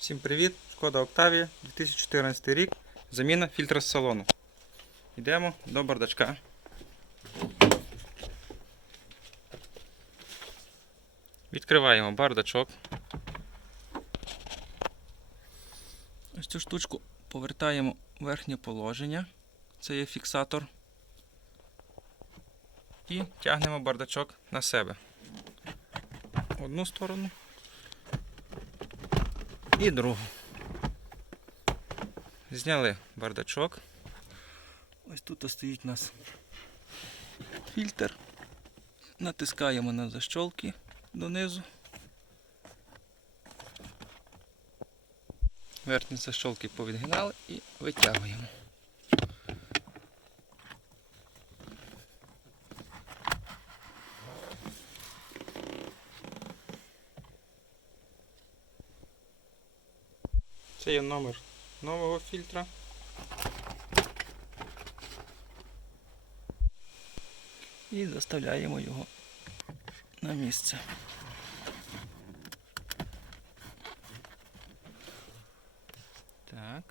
Всім привіт! Шкода Октавія, 2014 рік. Заміна фільтра з салону. Йдемо до бардачка. Відкриваємо бардачок. Ось цю штучку повертаємо в верхнє положення. Це є фіксатор. І тягнемо бардачок на себе. Одну сторону і другу. Зняли бардачок. Ось тут стоїть у нас фільтр. Натискаємо на защолки донизу. Верхні защолки повідгинали і витягуємо. Це є номер нового фільтра. І заставляємо його на місце. Так.